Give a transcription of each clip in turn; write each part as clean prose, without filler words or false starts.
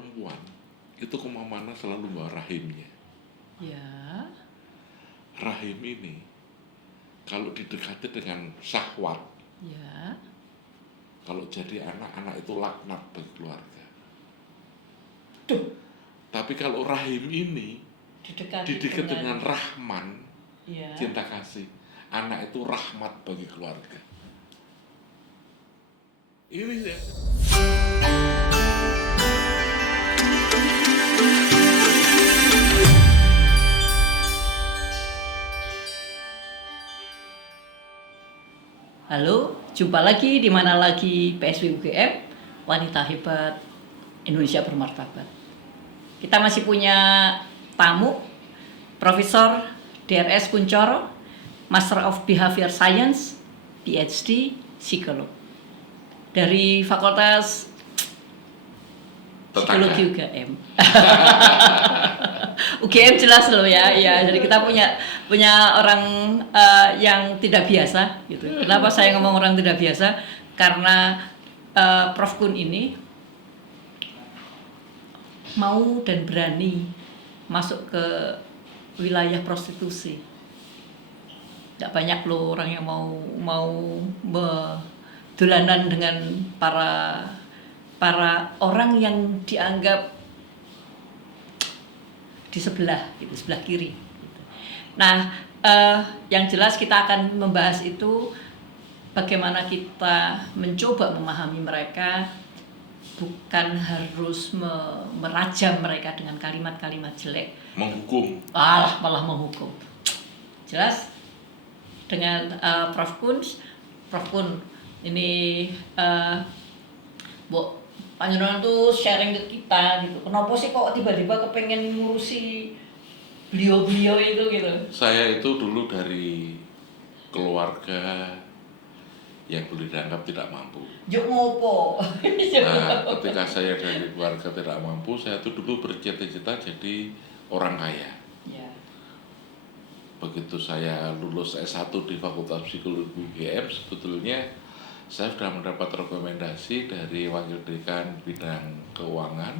perempuan itu kemana-mana selalu bawa rahimnya. Ya. Rahim ini kalau didekati dengan syahwat, Ya. kalau jadi anak itu laknat bagi keluarga. Duh. Tapi kalau rahim ini didekati dengan rahman, ya. cinta kasih, anak itu rahmat bagi keluarga. Ini ya. Halo, jumpa lagi di mana lagi PSW UGM, wanita hebat Indonesia bermartabat. Kita masih punya tamu, Profesor DRS Kunchoro, Master of Behavior Science, PhD, psikolog dari Fakultas Psikologi UGM. UGM jelas loh ya, jadi kita punya orang yang tidak biasa gitu. Kenapa saya ngomong orang tidak biasa? Karena Prof Kun ini mau dan berani masuk ke wilayah prostitusi. Gak banyak loh orang yang mau dolanan dengan para orang yang dianggap di sebelah kiri. Nah, yang jelas kita akan membahas itu bagaimana kita mencoba memahami mereka, bukan harus merajam mereka dengan kalimat-kalimat jelek. Menghukum. Malah menghukum. Jelas? Dengan Prof Kun ini Bu Panjenengan tuh sharing ke kita gitu. Kenapa sih kok tiba-tiba kepengen ngurusi beliau-beliau itu gitu? Saya itu dulu dari keluarga yang boleh dianggap tidak mampu. Juk ngopo? Nah, ketika saya dari keluarga tidak mampu, saya tuh dulu bercita-cita jadi orang kaya. Ya. Begitu saya lulus S1 di Fakultas Psikologi UGM, sebetulnya saya sudah mendapat rekomendasi dari Wakil Dekan Bidang Keuangan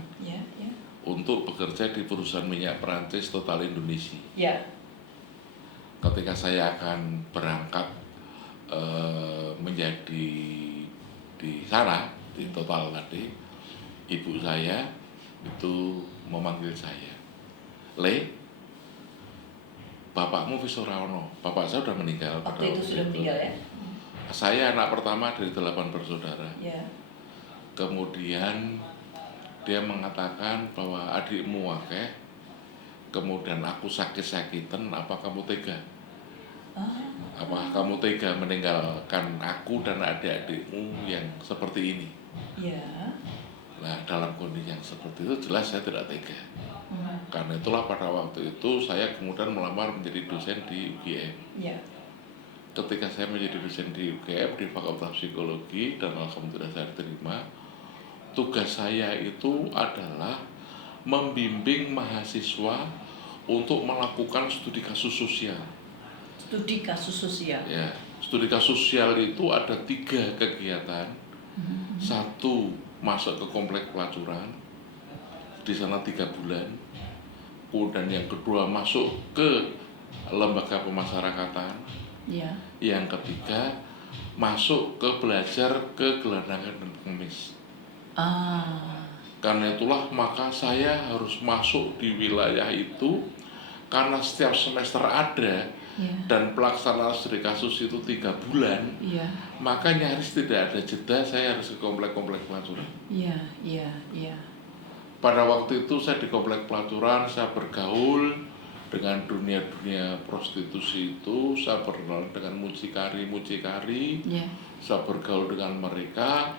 untuk bekerja di perusahaan minyak Perancis Total Indonesia. Ya. Ketika saya akan berangkat menjadi di sana di Total tadi, ibu saya itu memanggil saya, Le, bapakmu wis ora ono. Bapak saya sudah meninggal. Waktu itu sudah meninggal ya? Saya anak pertama dari 8 bersaudara. Ya. Kemudian dia mengatakan bahwa adikmu akeh, kemudian aku sakit-sakitan, apa kamu tega? Apa kamu tega meninggalkan aku dan adik-adikmu yang seperti ini? Ya. Nah, dalam kondisi yang seperti itu jelas saya tidak tega. Karena itulah pada waktu itu saya kemudian melamar menjadi dosen di UGM. Ya. Ketika saya menjadi dosen di UGM di Fakultas Psikologi dan alhamdulillah saya diterima, tugas saya itu adalah membimbing mahasiswa untuk melakukan studi kasus sosial. Studi kasus sosial. Ya, studi kasus sosial itu ada 3 kegiatan. Satu, masuk ke komplek pelacuran, di sana 3 bulan. Kemudian yang kedua masuk ke lembaga pemasyarakatan. Ya. Yang ketiga masuk ke belajar ke gelandangan dan pengemis. Karena itulah maka saya harus masuk di wilayah itu, karena setiap semester ada dan pelaksanaan studi kasus itu 3 bulan. Maka nyaris tidak ada jeda, saya harus ke komplek-komplek pelacuran. Pada waktu itu saya di komplek pelacuran, saya bergaul dengan dunia prostitusi itu, saya berkenalan dengan mucikari, saya bergaul dengan mereka,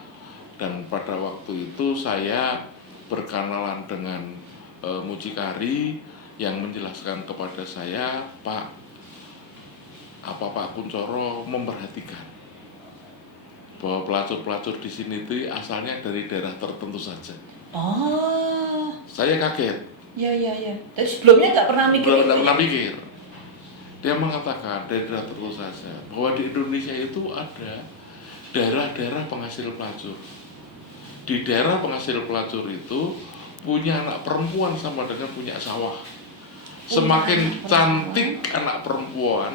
dan pada waktu itu saya berkenalan dengan mucikari yang menjelaskan kepada saya, Pak, apa Pak Kunchoro memperhatikan bahwa pelacur-pelacur di sini itu asalnya dari daerah tertentu saja. Saya kaget. Ya. Tapi sebelumnya nggak pernah mikir. Dia mengatakan dari daerah tertentu saja bahwa di Indonesia itu ada daerah-daerah penghasil pelacur. Di daerah penghasil pelacur itu punya anak perempuan sama dengan punya sawah. Semakin cantik anak perempuan,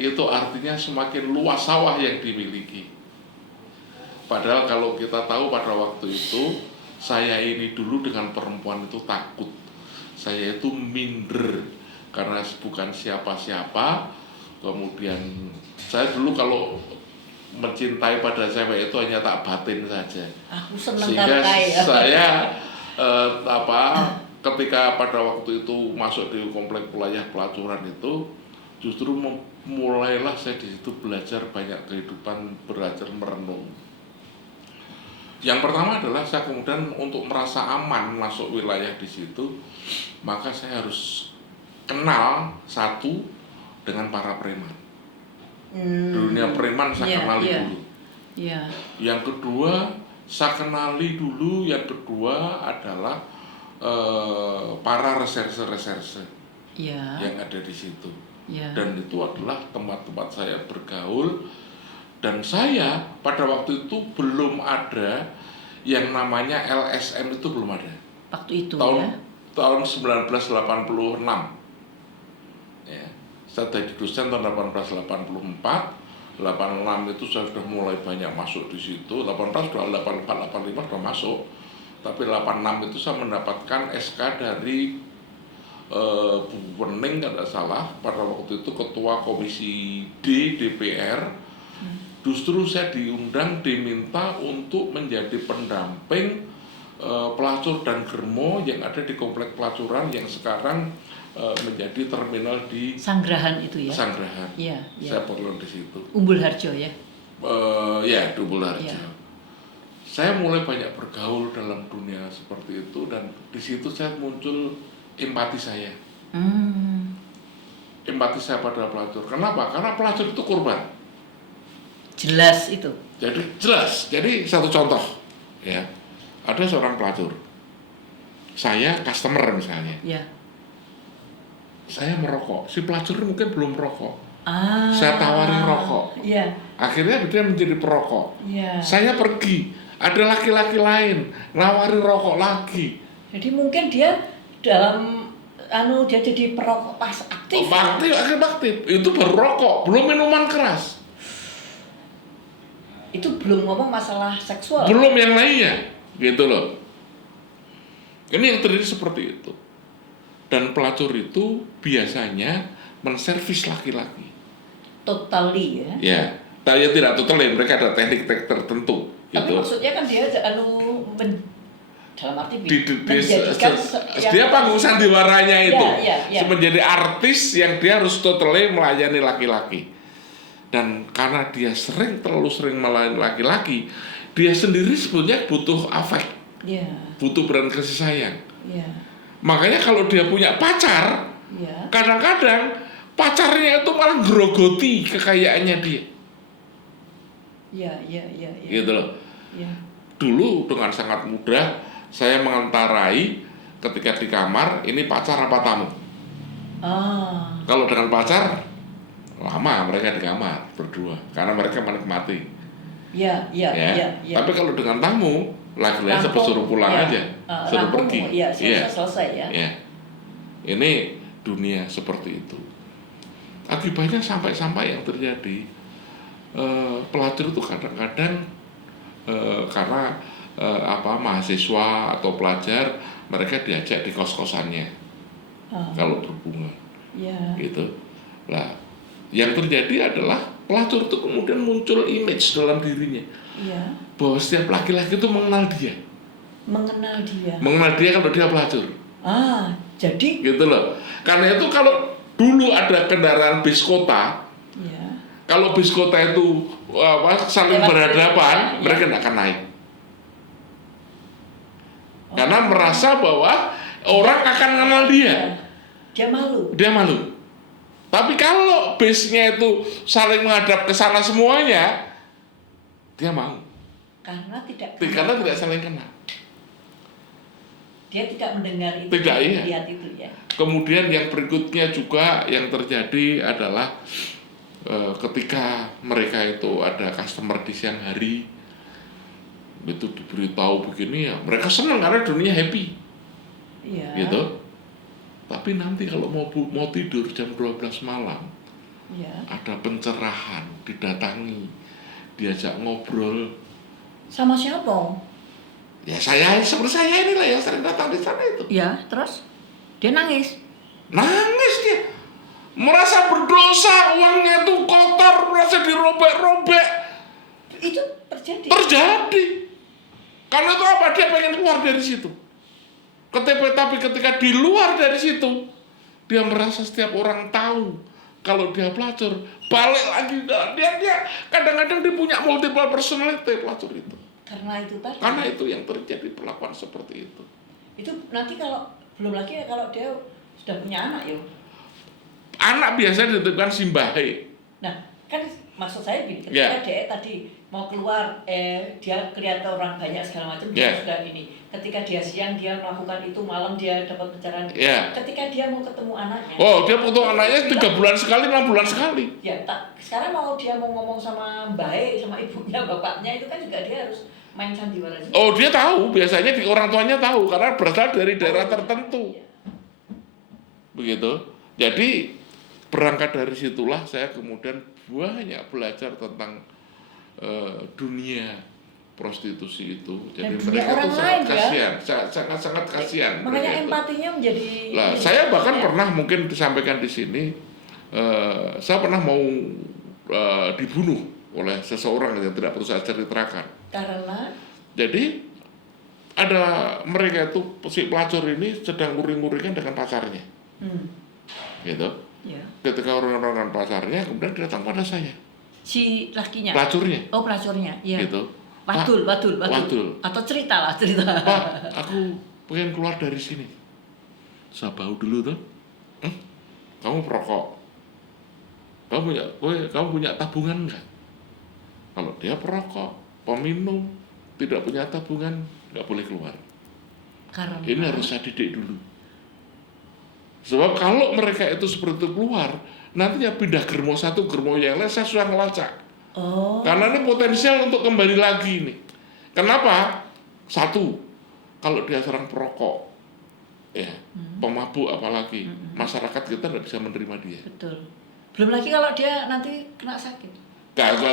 itu artinya semakin luas sawah yang dimiliki. Padahal kalau kita tahu pada waktu itu, saya ini dulu dengan perempuan itu takut. Saya itu minder karena bukan siapa-siapa. Kemudian saya dulu kalau mencintai pada cewek itu hanya tak batin saja. Aku seneng sehingga ya. saya ketika pada waktu itu masuk di komplek wilayah pelacuran itu, justru mulailah saya di situ belajar banyak kehidupan, belajar merenung. Yang pertama adalah saya kemudian untuk merasa aman masuk wilayah di situ, maka saya harus kenal satu dengan para preman. Dunia preman saya kenali dulu. Yang kedua saya kenali dulu, yang kedua adalah para reserse-reserse yang ada di situ. Dan itu adalah tempat-tempat saya bergaul. Dan saya pada waktu itu belum ada yang namanya LSM, itu belum ada. Waktu itu tahun 1986. Ya. Saya jadi dosen tahun 1884. 86 itu saya sudah mulai banyak masuk di situ. 18 sudah 84, 85 sudah masuk. Tapi 86 itu saya mendapatkan SK dari Bu Wening kalau tidak salah, pada waktu itu ketua komisi D DPR. Justru saya diundang, diminta untuk menjadi pendamping pelacur dan germo yang ada di komplek pelacuran yang sekarang menjadi terminal di Sanggrahan itu ya. Sanggrahan. Iya. Saya pernah di situ. Umbul Harjo ya. Ya, di Umbul Harjo. Ya. Saya mulai banyak bergaul dalam dunia seperti itu, dan di situ saya muncul empati saya. Empati saya pada pelacur. Kenapa? Karena pelacur itu korban. Jelas itu. Jadi satu contoh, ya, ada seorang pelacur. Saya customer misalnya. Ya. Saya merokok. Si pelacur mungkin belum merokok. Saya tawari rokok. Ya. Akhirnya dia menjadi perokok. Ya. Saya pergi. Ada laki-laki lain nawari rokok lagi. Jadi mungkin dia dalam dia jadi perokok pas aktif. Aktif. Itu baru rokok, belum minuman keras. Itu belum ngomong masalah seksual. Belum yang lainnya, gitu loh. Ini yang terjadi seperti itu. Dan pelacur itu biasanya menservis laki-laki. Totally ya. Ya, tapi tidak totally, mereka ada teknik-teknik tertentu. Tapi gitu. maksudnya kan dia dalam arti menjadikan dia panggung sandiwaranya itu. Ya. Menjadi artis yang dia harus totally melayani laki-laki. Dan karena dia terlalu sering melayani laki-laki, dia sendiri sebetulnya butuh afek, butuh beran kasih sayang. Makanya kalau dia punya pacar, kadang-kadang pacarnya itu malah grogoti kekayaannya dia. Gitu loh. Dulu dengan sangat mudah saya mengentarai ketika di kamar, ini pacar apa tamu. Kalau dengan pacar, lama mereka di kamar berdua karena mereka menikmati. Ya. Tapi kalau dengan tamu, laki-laki suruh pulang aja, suruh pergi. Selesai ya. Ini dunia seperti itu. Akibatnya sampai yang terjadi, pelacur itu kadang-kadang karena mahasiswa atau pelajar, mereka diajak di kos-kosannya kalau berhubungan. Gitu. Lah, yang terjadi adalah pelacur itu kemudian muncul image dalam dirinya, bahwa setiap laki-laki itu mengenal dia kalau dia pelacur. Jadi gitu loh. Karena itu kalau dulu ada kendaraan bis kota, kalau bis kota itu saling berhadapan, mereka tidak akan naik, karena merasa bahwa orang akan kenal dia malu. Tapi kalau bisnya itu saling menghadap ke sana semuanya, dia mau. Karena tidak saling kenal. Dia tidak mendengar itu, lihat itu ya. Kemudian yang berikutnya juga yang terjadi adalah ketika mereka itu ada customer di siang hari, itu diberitahu begini ya, mereka senang karena dunia happy. gitu. Tapi nanti kalau mau tidur jam 12 malam, ada pencerahan, didatangi, diajak ngobrol. Sama siapa? Ya seperti saya inilah yang sering datang di sana itu. Ya, terus dia nangis. Nangis dia, merasa berdosa, uangnya itu kotor, merasa dirobek-robek. Itu terjadi. Karena itu apa? Dia pengen keluar dari situ. Tapi ketika di luar dari situ, dia merasa setiap orang tahu kalau dia pelacur, balik lagi. Dia kadang-kadang dia punya multiple personality pelacur itu. Karena itu tadi. Karena itu yang terjadi perlakuan seperti itu. Itu nanti kalau belum lagi kalau dia sudah punya anak ya. Anak biasanya dititipkan simbahe. Nah, kan maksud saya gini, ketika dia tadi mau keluar, dia kelihatan orang banyak segala macam, dia sudah ini. Ketika dia siang dia melakukan itu, malam dia dapat pencerahan. Ketika dia mau ketemu anaknya. Oh, dia ketemu anaknya 3 bulan sekali, 6 bulan sekali. Ya, sekarang dia mau ngomong sama Mbak, sama ibunya, bapaknya, itu kan juga dia harus main sandiwara juga. Oh, dia tahu, biasanya orang tuanya tahu karena berasal dari daerah tertentu. Begitu. Jadi berangkat dari situlah saya kemudian banyak belajar tentang dunia prostitusi itu. Jadi mereka itu sangat kasihan, sangat kasihan. Makanya empatinya menjadi. Saya bahkan pernah mungkin disampaikan di sini, saya pernah mau dibunuh oleh seseorang yang tidak perlu saya ceritakan. Karena? Jadi ada mereka itu si pelacur ini sedang nguring-nguringan dengan pacarnya, gitu. Ketika orang-orang dengan pacarnya kemudian datang pada saya. Si lakinya? Pelacurnya. Oh, pelacurnya, iya. Gitu. Wadul. Atau cerita. Pak, aku pengen keluar dari sini. Saya bau dulu tuh. Kamu perokok. Kamu punya tabungan nggak? Kalau dia perokok, peminum, tidak punya tabungan, nggak boleh keluar. Karena ini harus saya didik dulu. Sebab kalau mereka itu seperti itu keluar, nantinya pindah germo satu, germo yang lain, saya sudah ngelacak. Karena ini potensial untuk kembali lagi nih. Kenapa? Satu, kalau dia seorang perokok, pemabuk apalagi, masyarakat kita tidak bisa menerima dia. Betul. Belum lagi kalau dia nanti kena sakit.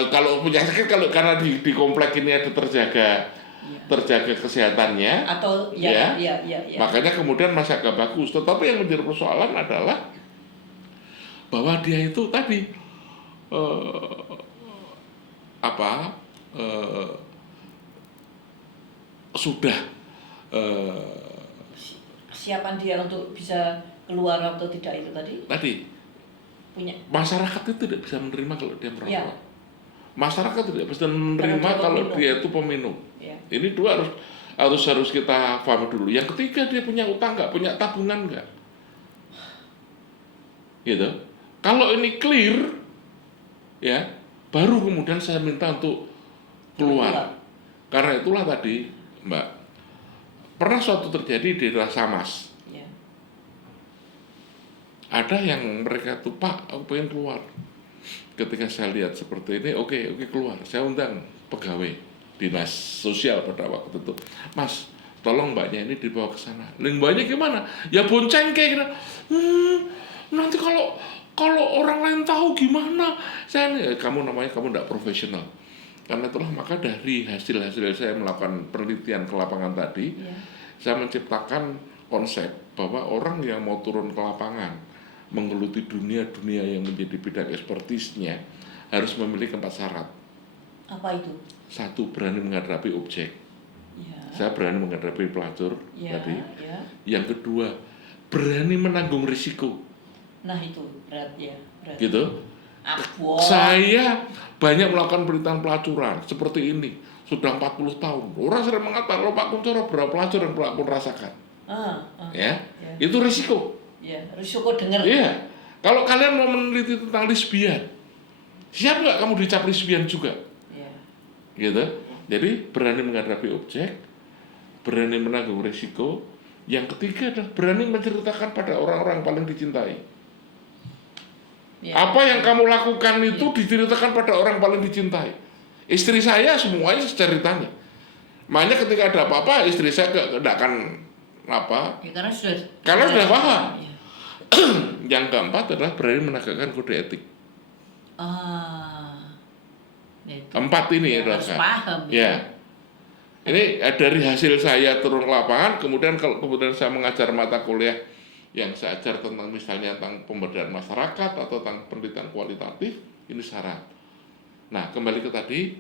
Kalau punya sakit, karena di komplek ini ada terjaga kesehatannya, atau makanya kemudian masih agak bagus. Tetapi yang menjadi persoalan adalah bahwa dia itu tadi sudah kesiapan dia untuk bisa keluar atau tidak itu tadi punya. Masyarakat itu tidak bisa menerima kalau dia merokok. Masyarakat tidak bisa menerima kalau dia itu peminum. Ini dua harus kita pahami dulu. Yang ketiga, dia punya utang nggak, punya tabungan nggak, gitu. Kalau ini clear, baru kemudian saya minta untuk keluar. Karena itulah tadi, Mbak, pernah suatu terjadi di daerah Samas. Ada yang mereka tuh, Pak, aku pengen keluar. Ketika saya lihat seperti ini, oke keluar. Saya undang pegawai dinas sosial pada waktu itu, Mas, tolong mbaknya ini dibawa ke sana. Mbaknya gimana? Ya bonceng kayak gitu. Nanti kalau orang lain tahu gimana? Kamu tidak profesional. Karena itulah maka dari hasil saya melakukan penelitian ke lapangan tadi, saya menciptakan konsep bahwa orang yang mau turun ke lapangan menggeluti dunia yang menjadi bidang ekspertisnya harus memiliki 4 syarat. Apa itu? 1, berani menghadapi objek. Saya berani menghadapi pelacur tadi. Yang kedua, berani menanggung risiko. Nah itu berat. Gitu. Saya banyak melakukan perintahan pelacuran seperti ini sudah 40 tahun. Orang sering mengatakan, Pak Kuncoro, berapa pelacur yang pun rasakan. Itu risiko. Risiko dengar. Kalau kalian mau meneliti tentang lesbian, siap nggak kamu dicap lesbian juga? Gitu. Jadi berani menghadapi objek, berani menanggung risiko. Yang ketiga adalah berani menceritakan pada orang-orang paling dicintai. Apa yang kamu lakukan itu diceritakan pada orang paling dicintai. Istri saya semuanya ceritanya. Makanya ketika ada apa-apa, istri saya tidak akan apa? Ya, karena sudah paham. Ya. Yang keempat adalah berani menegakkan kode etik. Empat ini ya, harus paham. Ya. Ini dari hasil saya turun ke lapangan, kemudian saya mengajar mata kuliah yang saya ajar tentang misalnya tentang pemberdayaan masyarakat atau tentang penelitian kualitatif, ini syarat. Nah, kembali ke tadi,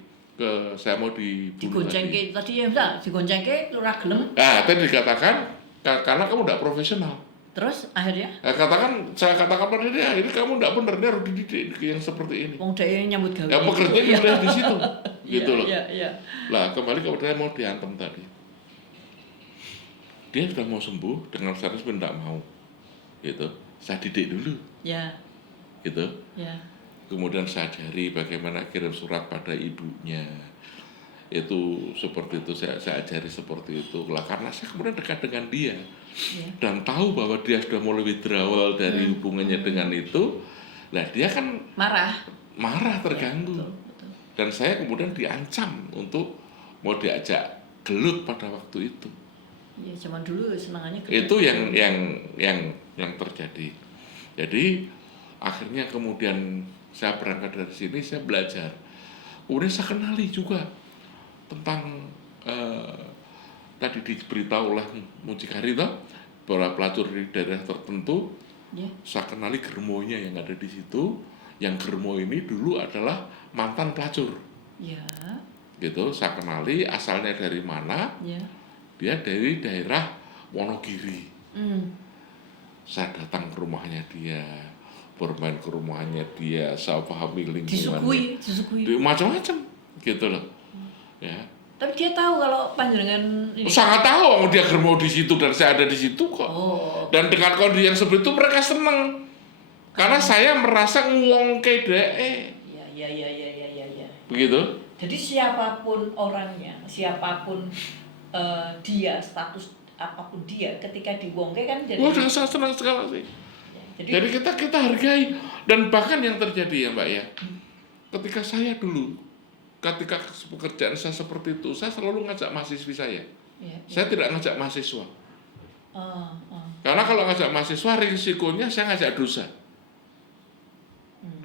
saya mau dibunuh tadi ya enggak, digoncengke lu ra gelem. Tadi dikatakan karena kamu tidak profesional. Terus akhirnya? Saya katakan pada dia, ini kamu tidak benar, dia harus dididik yang seperti ini. Wong dhek nyambut gawe. Ya pekerja juga di situ, gitu loh. Iya. Lah kembali kepada yang mau diantem tadi. Dia sudah mau sembuh dengan status tidak mau, gitu. Saya didik dulu. Ya. Gitu. Ya. Kemudian saya ajari bagaimana kirim surat pada ibunya. Itu seperti itu, saya ajari seperti itu lah, karena saya kemudian dekat dengan dia. Dan tahu bahwa dia sudah mulai withdrawal dari hubungannya dengan itu, lah dia kan marah terganggu. Ya, betul. Dan saya kemudian diancam untuk mau diajak gelut pada waktu itu. Ya, zaman dulu senangannya gelut. Itu yang terjadi. Jadi akhirnya kemudian saya berangkat dari sini, saya belajar. Kemudian saya kenali juga tentang tadi diberitahu oleh mucikari itu bahwa pelacur di daerah tertentu, saya kenali germonya yang ada di situ. Yang germo ini dulu adalah mantan pelacur. Ya. Gitu, saya kenali asalnya dari mana. Ya. Dia dari daerah Wonogiri. Saya datang ke rumahnya dia, bermain ke rumahnya dia, saya pahami lingkungannya. Disukui. Macam-macam, gitu loh. Ya. Tapi dia tahu kalau panjenengan ini. Sangat tahu, dia germo di situ dan saya ada di situ kok. Dan dengan kondisi yang seperti itu mereka senang. Karena saya merasa ngongke deh. Iya. Begitu. Jadi siapapun orangnya, siapapun dia, status apapun dia, ketika diwongke kan jadi. Wah, saya senang sekali sih. Ya, jadi kita hargai, dan bahkan yang terjadi ya Mbak ya. Ketika saya dulu ketika pekerjaan saya seperti itu, saya selalu ngajak mahasiswi saya. Saya tidak ngajak mahasiswa. Karena kalau ngajak mahasiswa, risikonya saya ngajak dosa.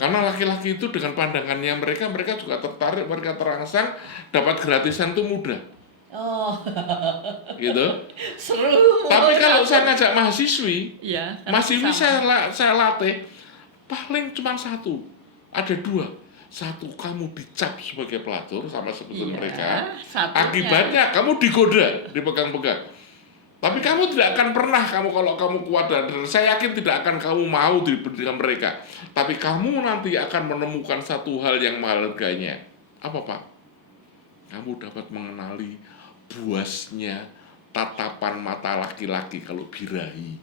Karena laki-laki itu dengan pandangannya mereka juga tertarik, mereka terangsang, dapat gratisan itu mudah. Gitu. Seru. Tapi kalau saya ngajak mahasiswi, mahasiswi saya latih, paling cuma satu, ada dua. Satu, kamu dicap sebagai pelacur sama seperti mereka. Akibatnya kamu digoda, dipegang-pegang. Tapi kamu tidak akan pernah, kalau kamu kuat, dan saya yakin tidak akan kamu mau diberikan mereka. Tapi kamu nanti akan menemukan satu hal yang menghargainya. Apa Pak? Kamu dapat mengenali buasnya tatapan mata laki-laki kalau birahi.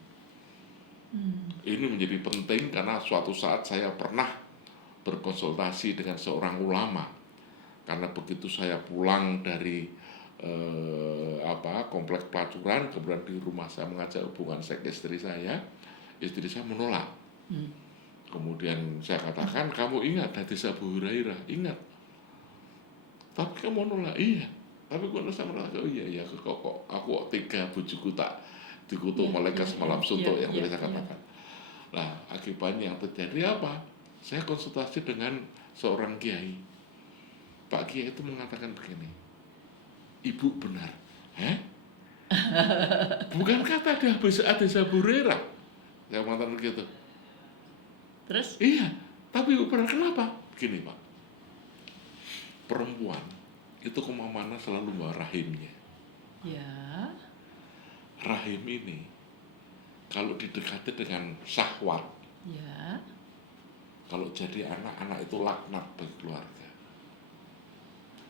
Ini menjadi penting karena suatu saat saya pernah berkonsultasi dengan seorang ulama, karena begitu saya pulang dari kompleks pelacuran, kemudian di rumah saya mengajak hubungan seks istri saya menolak. Kemudian saya katakan, kamu ingat hadis Abu Hurairah? Ingat. Tapi kamu nolak? Iya. Tapi kemudian saya merasa, iya kok aku tega bojoku tak dikutuk malaikat semalam suntuk yang tadi saya katakan. Nah, akibatnya yang terjadi apa? Saya konsultasi dengan seorang kiai. Pak Kiai itu mengatakan begini, ibu benar. Bukan kata dia ada Abu Hurairah. Saya mengatakan begitu. Terus? Iya, tapi ibu benar. Kenapa? Begini Pak, perempuan itu kemana-mana selalu bawa rahimnya. Ya. Rahim ini kalau didekati dengan syahwat, ya, kalau jadi anak itu laknat bagi keluarga.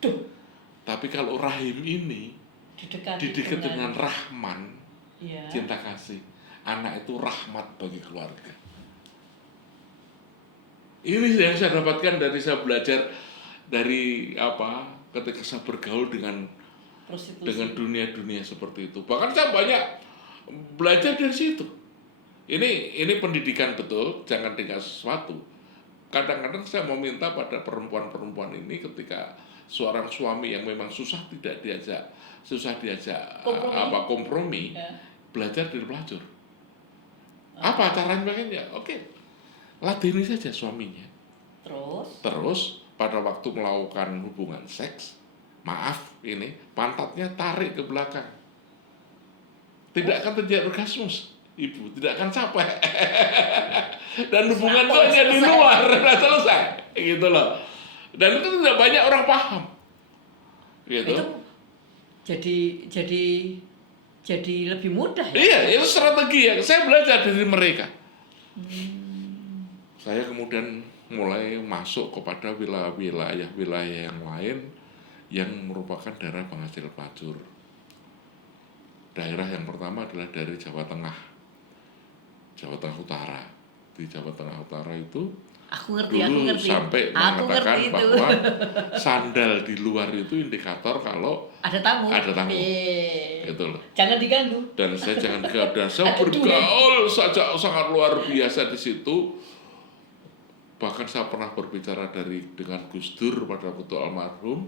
Tuh. Tapi kalau rahim ini didekati dengan Rahman, ya, cinta kasih, anak itu rahmat bagi keluarga. Ini yang saya dapatkan dari saya belajar dari ketika saya bergaul dengan dunia-dunia seperti itu. Bahkan saya banyak belajar dari situ. Ini pendidikan betul, jangan dengan sesuatu. Kadang-kadang saya meminta pada perempuan-perempuan ini ketika seorang suami yang memang susah diajak kompromi, ya, belajar dari pelacur. Apa caranya pakainya? Oke, ladeni saja suaminya. Terus pada waktu melakukan hubungan seks, maaf ini, pantatnya tarik ke belakang. Tidak akan terjadi orgasmus, ibu, tidak akan capek. Dan hubungan itu hanya di luar, sudah selesai, gitu loh. Dan itu tidak banyak orang paham. Gitu. Itu jadi lebih mudah ya? Iya, itu strategi yang saya belajar dari mereka. Saya kemudian mulai masuk kepada wilayah-wilayah yang lain yang merupakan daerah penghasil pelacur. Daerah yang pertama adalah dari Jawa Tengah Utara. Di Jawa Tengah Utara itu aku ngerti. Sampai mengatakan bahwa sandal di luar itu indikator kalau ada tamu. Gitu loh. Jangan diganggu. Dan saya jangan diganggu. Dan saya bergaul saja sangat luar biasa di situ. Bahkan saya pernah berbicara dengan Gus Dur pada waktu almarhum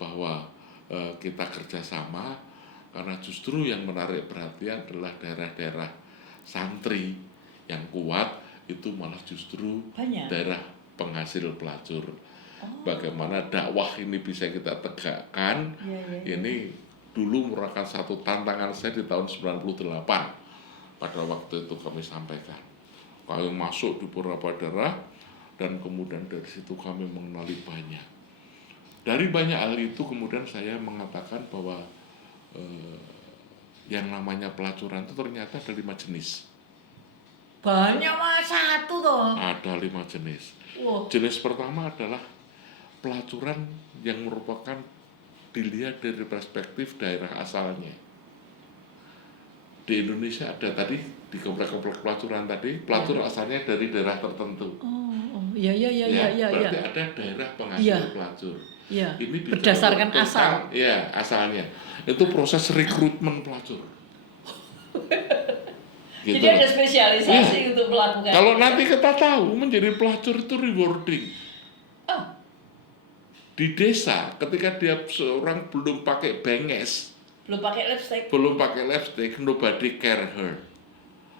bahwa kita kerjasama karena justru yang menarik perhatian adalah daerah-daerah santri yang kuat. Itu malah justru daerah penghasil pelacur. Bagaimana dakwah ini bisa kita tegakkan. Ini dulu merupakan satu tantangan saya di tahun 98. Pada waktu itu kami sampaikan. Kami masuk di beberapa daerah dan kemudian dari situ kami mengenali banyak. Dari banyak hal itu kemudian saya mengatakan bahwa yang namanya pelacuran itu ternyata ada 5 jenis. Banyak Mas, 1 toh. Ada 5 jenis. Jenis pertama adalah pelacuran yang merupakan dilihat dari perspektif daerah asalnya. Di Indonesia ada tadi di komplek-komplek pelacuran tadi, pelacur asalnya dari daerah tertentu. Iya. Berarti ada daerah penghasil pelacur. Iya. Ini berdasarkan asal. Iya, asalnya. Itu proses rekrutmen pelacur. Gitu. Jadi ada spesialisasi untuk melakukan. Kalau nanti kita tahu menjadi pelacur itu rewarding. Di desa ketika dia seorang belum pakai benges, belum pakai lipstick, nobody care her.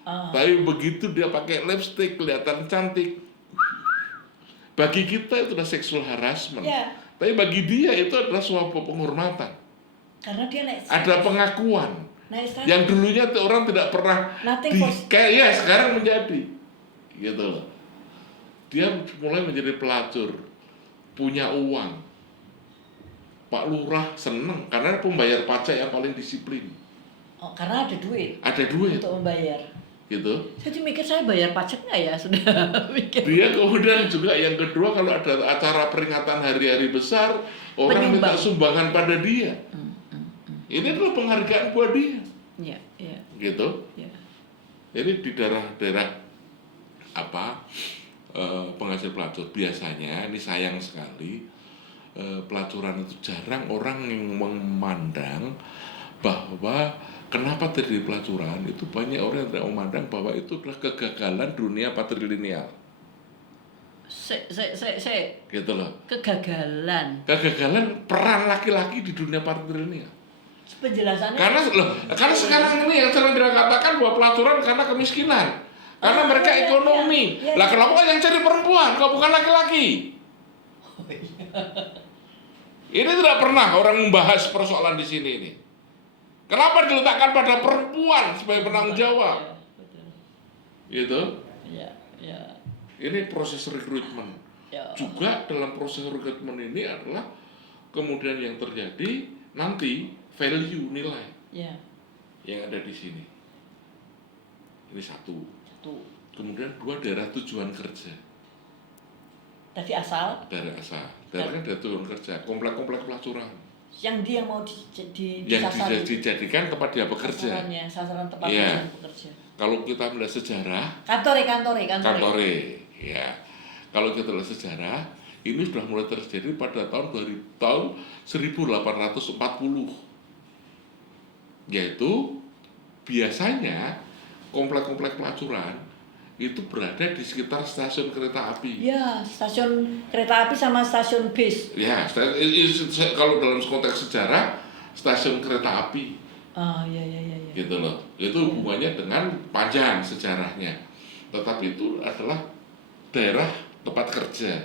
Tapi begitu dia pakai lipstick kelihatan cantik, bagi kita itu adalah sexual harassment. Tapi bagi dia itu adalah suatu penghormatan. Karena dia ada pengakuan. Yang dulunya orang tidak pernah sekarang menjadi gitu loh. Dia mulai menjadi pelacur, punya uang. Pak Lurah seneng karena pembayar pajak yang paling disiplin. Karena ada duit. Ada duit untuk membayar. Gitu. Saya mikir saya bayar pajak nggak ya sudah mikir. Dia kemudian juga yang kedua kalau ada acara peringatan hari-hari besar orang minta sumbangan pada dia. Ini adalah penghargaan buat dia. Iya. Gitu. Iya. Jadi di daerah-daerah penghasil pelacur biasanya ini sayang sekali pelacuran itu jarang orang yang memandang bahwa kenapa terjadi pelacuran itu banyak orang yang tidak memandang bahwa itu adalah kegagalan dunia patrilineal. Gitu loh. Kegagalan peran laki-laki di dunia patrilineal. Penjelasannya karena sekarang ini yang sering dikatakan bahwa pelacuran karena kemiskinan, karena mereka ekonomi. Lah kenapa yang cari perempuan, kok bukan laki-laki? Ini tidak pernah orang membahas persoalan di sini ini. Kenapa diletakkan pada perempuan sebagai penanggung jawab? Gitu? Ini proses rekrutmen. Juga dalam proses rekrutmen ini adalah kemudian yang terjadi nanti value nilai yang ada di sini. Ini satu. Kemudian 2 daerah tujuan kerja. Dari asal. Daerah kan daerah tujuan kerja. Komplek-komplek pelacuran. Yang dia mau dijadikan tempat dia bekerja. Sasaran tempat dia bekerja. Kalau kita melihat sejarah. Kantore. Ya. Kalau kita lihat sejarah, ini sudah mulai terjadi pada tahun 1840. Yaitu biasanya komplek-komplek pelacuran itu berada di sekitar stasiun kereta api. Ya, stasiun kereta api sama stasiun bis. Ya, kalau dalam konteks sejarah stasiun kereta api Iya. Gitu loh. Itu hubungannya dengan panjang sejarahnya. Tetapi itu adalah daerah tempat kerja.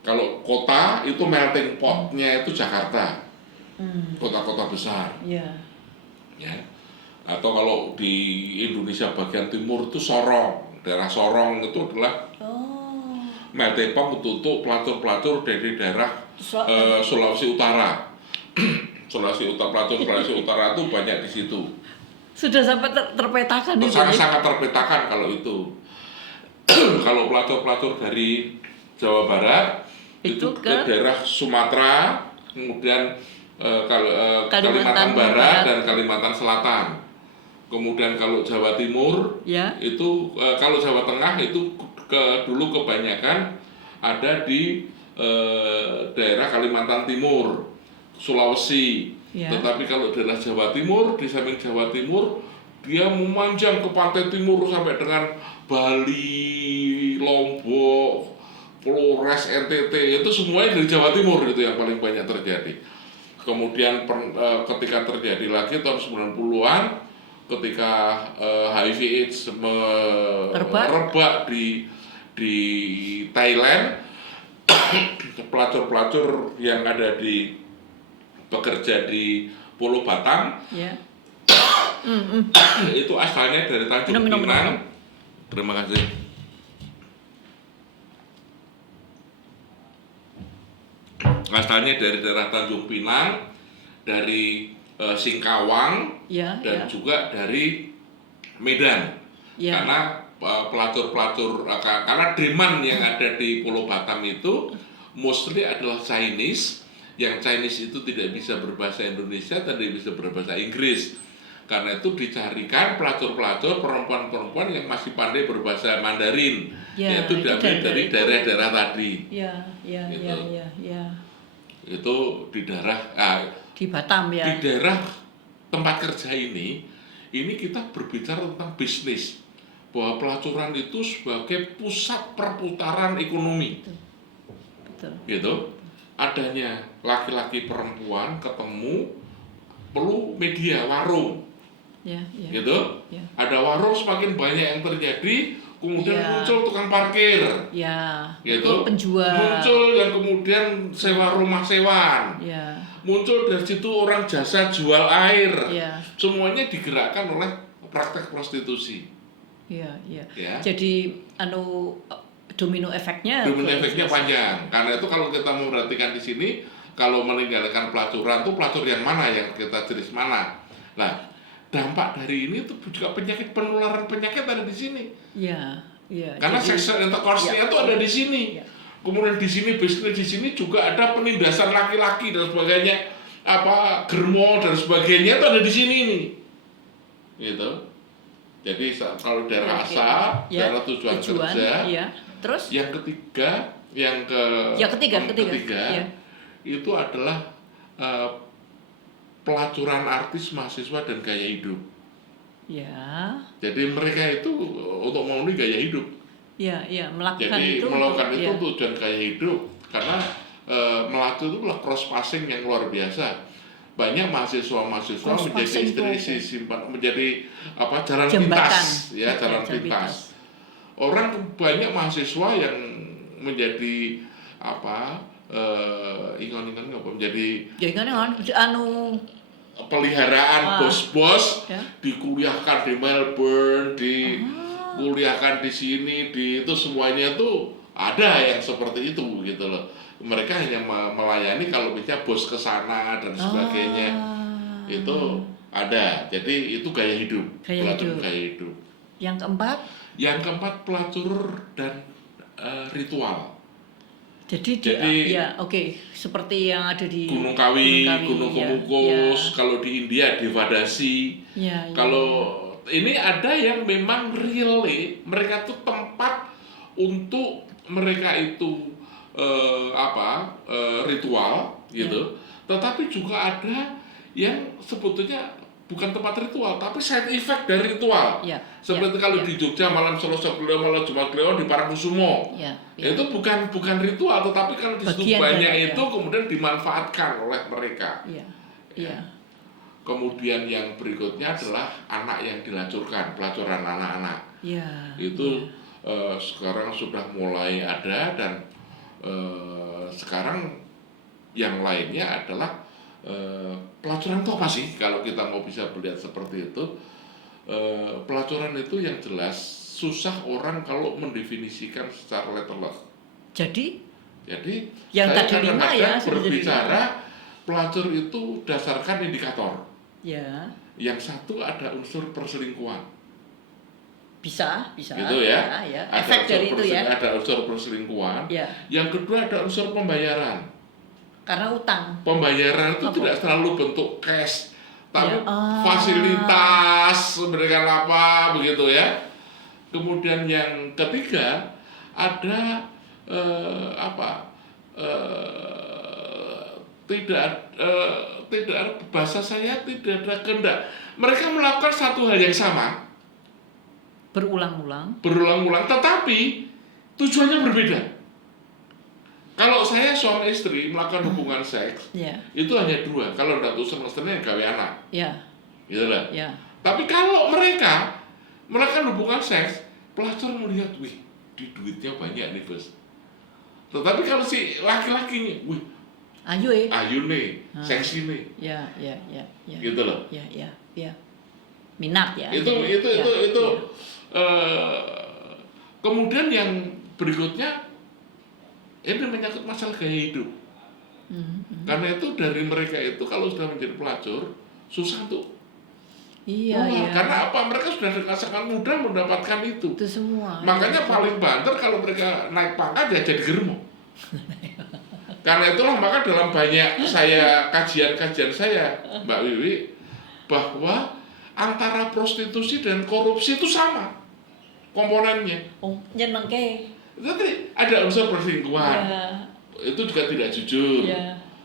Kalau kota itu melting pot-nya itu Jakarta. Kota-kota besar. Ya. Atau kalau di Indonesia bagian timur itu Sorong. Daerah Sorong itu adalah melting pot untuk pelacur-pelacur dari daerah Sulawesi Utara. Sulawesi Utara itu banyak di situ. Sudah sampai terpetakan itu. Sangat terpetakan kalau itu. Kalau pelacur-pelacur dari Jawa Barat itu ke daerah Sumatera, kemudian Kalimantan Barat dan Kalimantan Selatan. Kemudian kalau Jawa Timur itu kalau Jawa Tengah itu dulu kebanyakan ada di daerah Kalimantan Timur, Sulawesi. Tetapi kalau daerah Jawa Timur, di samping Jawa Timur dia memanjang ke pantai timur sampai dengan Bali, Lombok, Flores, NTT, itu semuanya dari Jawa Timur itu yang paling banyak terjadi. Kemudian ketika terjadi lagi tahun 90-an ketika HIV/AIDS merebak di Thailand, pelacur-pelacur yang ada bekerja di Pulau Batam itu asalnya dari Tanjung Pinang. Terima kasih. Asalnya dari daerah Tanjung Pinang, dari Singkawang, dan juga dari Medan. Karena pelacur-pelacur, karena demand yang ada di Pulau Batam itu mostly adalah Chinese. Yang Chinese itu tidak bisa berbahasa Indonesia, tidak bisa berbahasa Inggris. Karena itu dicarikan pelacur-pelacur perempuan-perempuan yang masih pandai berbahasa Mandarin, yaitu diambil dari daerah-daerah tadi. Itu di daerah di Batam ya. Di daerah tempat kerja ini kita berbicara tentang bisnis, bahwa pelacuran itu sebagai pusat perputaran ekonomi. Betul. Gitu. Adanya laki-laki perempuan ketemu perlu media warung. Gitu. Ada warung semakin banyak yang terjadi, kemudian muncul tukang parkir. Gitu. Penjual. Muncul yang kemudian sewa rumah sewaan. Muncul dari situ orang jasa jual air. Semuanya digerakkan oleh praktek prostitusi. Jadi domino efeknya panjang. Karena itu kalau kita memperhatikan di sini, kalau meninggalkan pelacuran tuh pelacur yang mana yang kita jenis mana. Nah, dampak dari ini tuh juga penularan penyakit ada di sini. Karena sexual intercourse-nya tuh ada di sini. Kemudian di sini bisnis di sini juga ada penindasan laki-laki dan sebagainya, germo dan sebagainya itu ada di sini nih. Gitu. Jadi kalau daerah asal, daerah tujuan kerja. Terus yang ketiga itu adalah pelacuran artis, mahasiswa dan gaya hidup. Jadi mereka itu untuk memenuhi gaya hidup. Melakukan itu tujuan gaya hidup, karena melacur itu adalah cross passing yang luar biasa. Banyak mahasiswa menjadi jalan pintas, jalan pintas. Orang banyak mahasiswa yang menjadi peliharaan bos-bos, dikuliahkan di Melbourne, dikuliahkan di sini, itu semuanya tuh ada yang seperti itu gitu loh. Mereka hanya melayani kalau misalnya bos ke sana dan sebagainya. Itu ada. Jadi itu gaya hidup. Gaya hidup. Yang keempat pelacur dan ritual. Jadi seperti yang ada di Gunung Kawi, Gunung Kemukus, kalau di India di Vadasi. Kalau ini ada yang memang really mereka tuh tempat untuk mereka itu ritual gitu. Tetapi juga ada yang sebetulnya bukan tempat ritual, tapi side effect dari ritual. Seperti kalau di Jogja malam Selasa Kliwon, malam Jumat Kliwon di Parangkusumo. Itu bukan ritual, tetapi kan di situ banyak itu kemudian dimanfaatkan oleh mereka. Kemudian yang berikutnya adalah anak yang dilacurkan, pelacuran anak-anak. Ya, Itu sekarang sudah mulai ada, dan sekarang yang lainnya adalah pelacuran itu apa sih? Kalau kita mau bisa melihat seperti itu, pelacuran itu yang jelas susah orang kalau mendefinisikan secara letterless. Jadi yang saya tadi lima ya, berbicara pelacur itu dasarkan indikator. Ya. Yang satu ada unsur perselingkuhan. Bisa. Gitu ya. Ya. Efek dari itu ya. Ada unsur perselingkuhan. Ya. Yang kedua ada unsur pembayaran. Karena utang. Pembayaran itu tidak selalu bentuk cash, tapi fasilitas, memberikan apa begitu ya. Kemudian yang ketiga ada tidak bahasa saya tidak ada kehendak. Mereka melakukan satu hal yang sama berulang-ulang, tetapi tujuannya berbeda. Kalau saya suami istri melakukan hubungan seks, itu hanya dua. Kalau tidak tuh semestinya gawe anak, gitu lah. Tapi kalau mereka melakukan hubungan seks, pelacur melihat, wih, di duitnya banyak nih bos. Tetapi kalau si laki-lakinya, wih, ayu nih, seksi nih. Ya. Gitu loh. Ya. Minat ya. Itu. Kemudian yang berikutnya ini menyangkut masalah gaya hidup. Karena itu dari mereka itu kalau sudah menjadi pelacur susah tuh. Iya. Karena apa? Mereka sudah dengan sangat mudah mendapatkan itu. Itu semua. Makanya paling banter kalau mereka naik pangkat ya jadi germo. Karena itulah maka dalam banyak kajian-kajian saya, Mbak Wiwi, bahwa antara prostitusi dan korupsi itu sama komponennya. Nyenengke. Jadi ada unsur perselingkuhan, itu juga tidak jujur.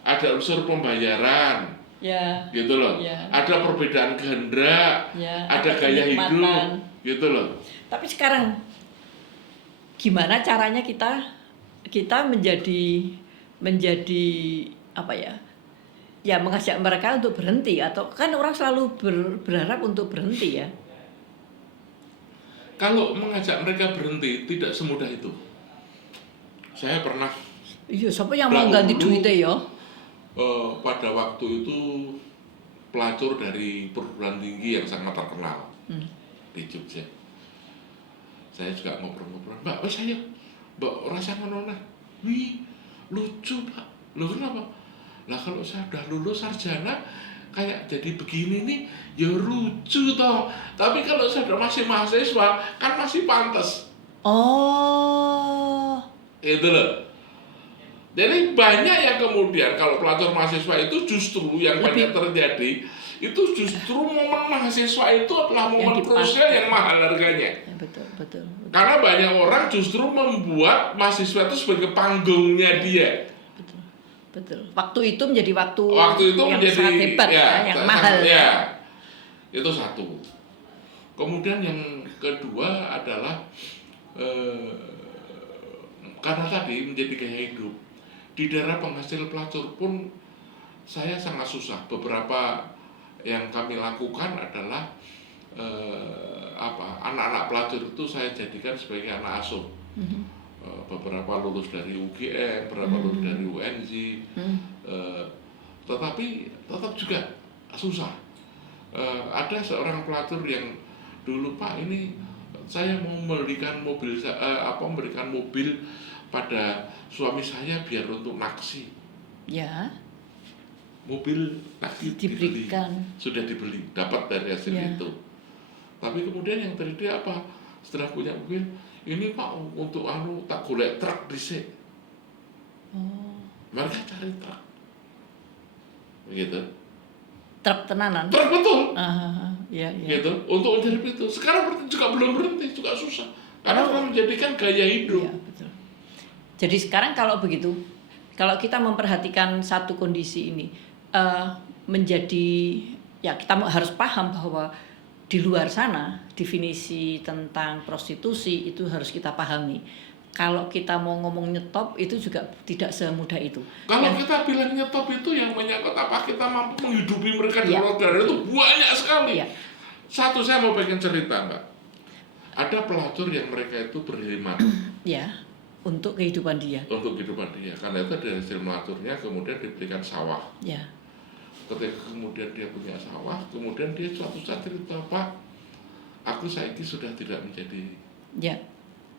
Ada unsur pembayaran, gitu loh. Ada perbedaan kehendak, ada gaya hidup, gitu loh. Tapi sekarang gimana caranya kita menjadi apa ya? Ya mengajak mereka untuk berhenti, atau kan orang selalu berharap untuk berhenti ya. Kalau mengajak mereka berhenti tidak semudah itu. Saya pernah. Iya, siapa yang mau ganti duitnya ya? Pada waktu itu pelacur dari perguruan tinggi yang sangat terkenal di Jogja. Saya juga ngobrol-ngobrol, Mbak, saya Mbak rasa ngono nah. Wih, lucu Pak. Loh kenapa? Lah kalau saya udah lulus sarjana kayak jadi begini nih, ya lucu toh. Tapi kalau saya masih mahasiswa kan masih pantas. Itu loh. Jadi banyak yang kemudian kalau pelacur mahasiswa itu justru yang banyak terjadi itu justru momen mahasiswa itu adalah momen krusial yang mahal harganya. Betul. Karena banyak orang justru membuat mahasiswa itu sebagai panggungnya dia. Betul. Waktu itu menjadi waktu itu yang menjadi sangat hebat yang mahal. Ya. Itu satu. Kemudian yang kedua adalah karena tadi menjadi gaya hidup. Di daerah penghasil pelacur pun saya sangat susah. Beberapa yang kami lakukan adalah anak-anak pelacur itu saya jadikan sebagai anak asuh. Beberapa lulus dari UGM, beberapa lulus dari UNJ, tetapi tetap juga susah. Ada seorang pelacur yang dulu, Pak, ini saya mau memberikan mobil pada suami saya biar untuk naksi. Ya. Mobil naksi diberikan. Sudah dibeli, dapat dari hasil itu. Tapi kemudian yang terjadi apa? Setelah punya mobil, ini Pak untuk tak golek truk dhisik. Mereka cari truk. Begitu. Truk tenanan. Truk betul. Iya. Gitu. Untuk mencari itu. Sekarang juga belum berhenti, juga susah. Karena sudah menjadikan gaya hidup. Iya, betul. Jadi sekarang kalau begitu, kalau kita memperhatikan satu kondisi ini, menjadi ya kita harus paham bahwa di luar sana definisi tentang prostitusi itu harus kita pahami. kalau kita mau ngomong nyetop itu juga tidak semudah itu. Kalau kita bilang nyetop itu yang menyangkut apa kita mampu menghidupi mereka di luar negara itu banyak sekali. Satu, saya mau bikin cerita, Mbak. Ada pelacur yang mereka itu berhemat. Ya, untuk kehidupan dia. Untuk kehidupan dia. Karena itu dari hasil melacurnya kemudian diberikan sawah. Ya. Ketika kemudian dia punya sawah, kemudian dia suatu saat cerita, Pak, aku saiki sudah tidak menjadi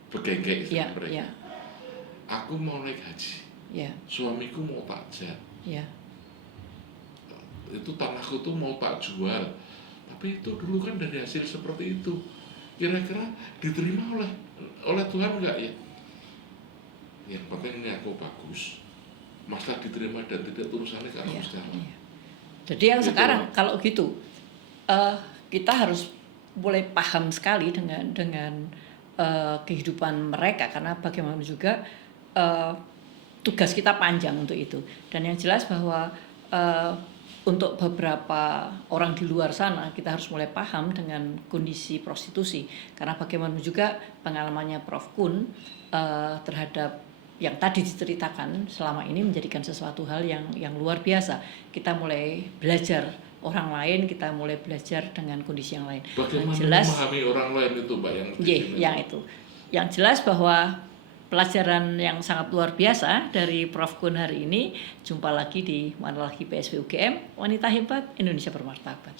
begengge mereka. Aku mau naik haji. Suamiku mau takjat. Itu tanahku tuh mau tak jual. Tapi itu dulu kan dari hasil seperti itu. Kira-kira diterima oleh Tuhan enggak ya? Yang penting ini aku bagus. Masalah diterima dan tidak urusannya ke arah jalan. Jadi yang gitu. Sekarang kalau gitu kita harus mulai paham sekali dengan kehidupan mereka, karena bagaimana juga tugas kita panjang untuk itu. Dan yang jelas bahwa untuk beberapa orang di luar sana kita harus mulai paham dengan kondisi prostitusi, karena bagaimana juga pengalamannya Prof. Kun terhadap yang tadi diceritakan selama ini menjadikan sesuatu hal yang luar biasa. Kita mulai belajar orang lain, kita mulai belajar dengan kondisi yang lain. Bagaimana jelas, memahami orang lain itu, Mbak, yang itu. Yang jelas bahwa pelajaran yang sangat luar biasa dari Prof. Kun hari ini. Jumpa lagi di Mana Lagi PSB UGM, Wanita Hebat Indonesia Bermartabat.